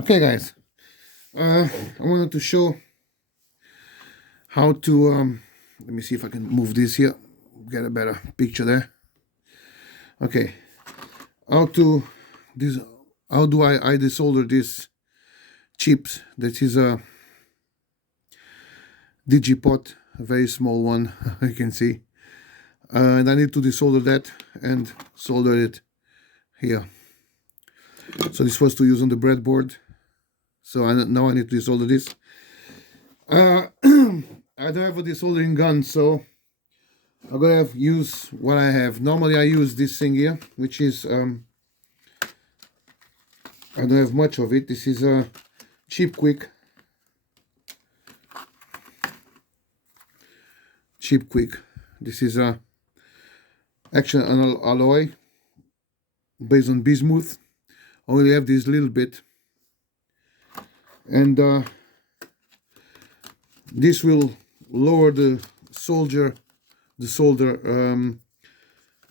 Okay, guys, I wanted to show how to let me see if I can move this here, get a better picture there. Okay, how to this how do I desolder this chips? That is a digipot, a very small one. You can see, and I need to desolder that and solder it here. So this was to use on the breadboard. So now I need to desolder this. I don't have a desoldering gun, so I'm gonna have use what I have. Normally I use this thing here, which is I don't have much of it. This is a cheap quick. This is a actually an alloy based on bismuth. I only have this little bit, and this will lower the solder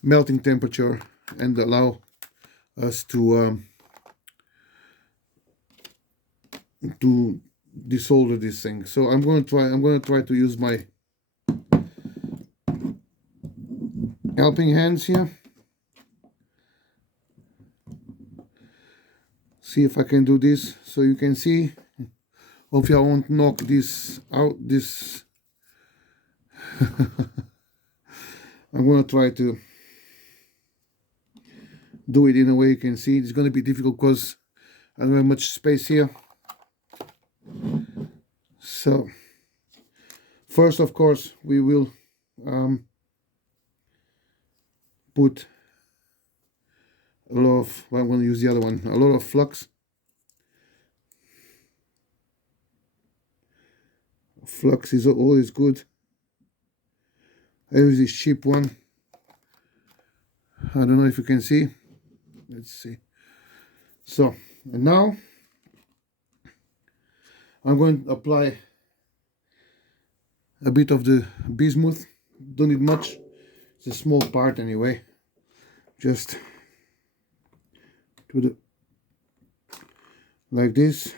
melting temperature and allow us to desolder this thing. So I'm going to try to use my helping hands here. See if I can do this so you can see. Hopefully I won't knock this out. I'm going to try to do it in a way you can see. It's going to be difficult because I don't have much space here. So first, of course, we will put a lot of, well, I'm going to use the other one, a lot of flux. Flux is always good. I use this cheap one. I don't know if you can see. Let's see. So, and now I'm going to apply a bit of the bismuth. Don't need much. It's a small part anyway. Just to the like this,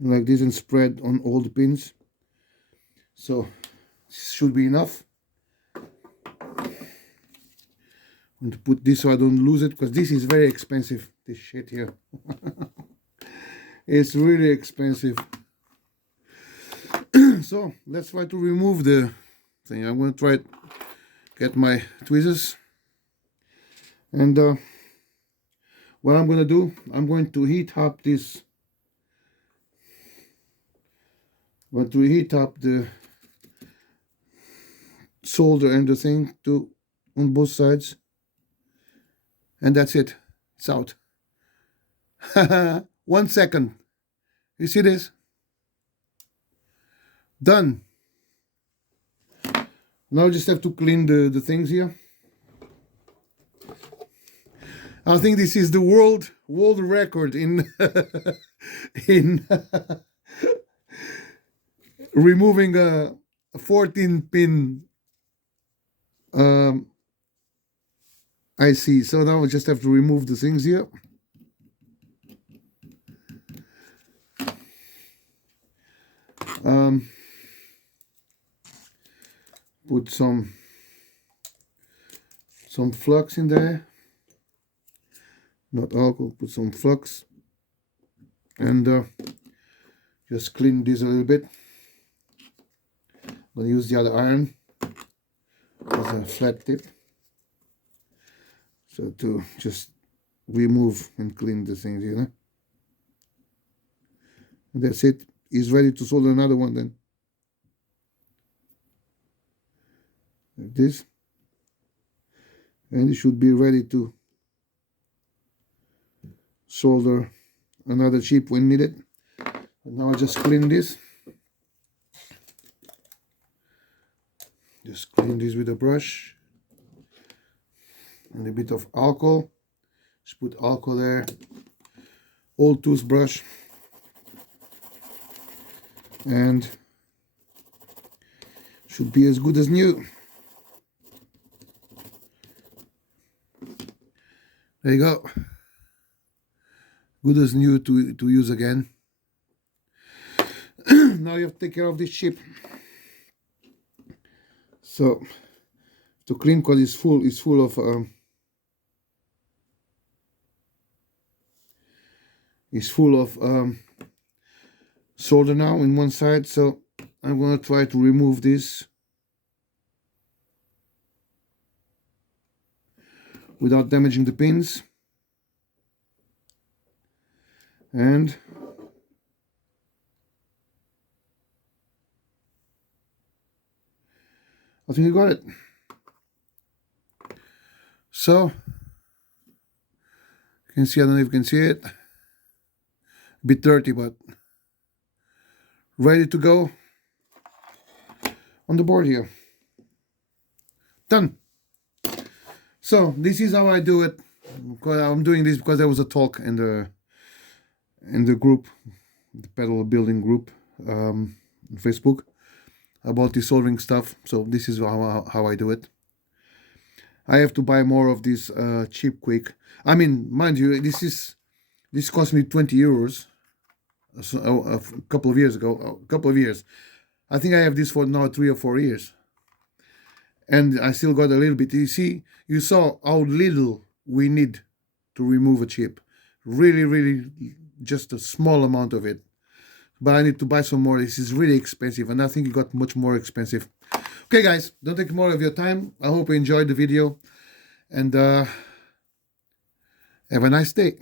and spread on all the pins. So this should be enough. I'm going to put this so I don't lose it, because this is very expensive, this shit here. It's really expensive. So let's try to remove the thing. I'm going to try to get my tweezers, and what I'm going to do, I'm going to heat up this. But to heat up the solder and the thing to on both sides, and that's it. It's out. 1 second. You see this? Done. Now I just have to clean the things here. I think this is the world record in in removing a 14-pin IC. So now I just have to remove the things here. Put some flux in there. Not alcohol, put some flux, and just clean this a little bit. I'm going to use the other iron as a flat tip, so to just remove and clean the things, you know. And that's it. He's ready to solder another one then. Like this. And it should be ready to solder another chip when needed. And now I just clean this. Just clean this with a brush and a bit of alcohol. Just put alcohol there. Old toothbrush, and should be as good as new. There you go. good as new to use again. Now you have to take care of this chip. So to clean, because it's full of solder now in one side. So I'm gonna try to remove this without damaging the pins. And I think I got it. So you can see, I don't know if you can see it, a bit dirty, but ready to go on the board here. Done. So this is how I do it. I'm doing this because there was a talk in the group, the pedal building group, on Facebook, about desoldering stuff. So this is how I do it. I have to buy more of this cheap quick. I mean, mind you, this cost me 20 euros. So, a couple of years ago, I think I have this for now 3 or 4 years, and I still got a little bit. You saw how little we need to remove a chip. Really, just a small amount of it. But I need to buy some more. This is really expensive, and I think it got much more expensive. Okay, guys, don't take more of your time. I hope you enjoyed the video, and have a nice day.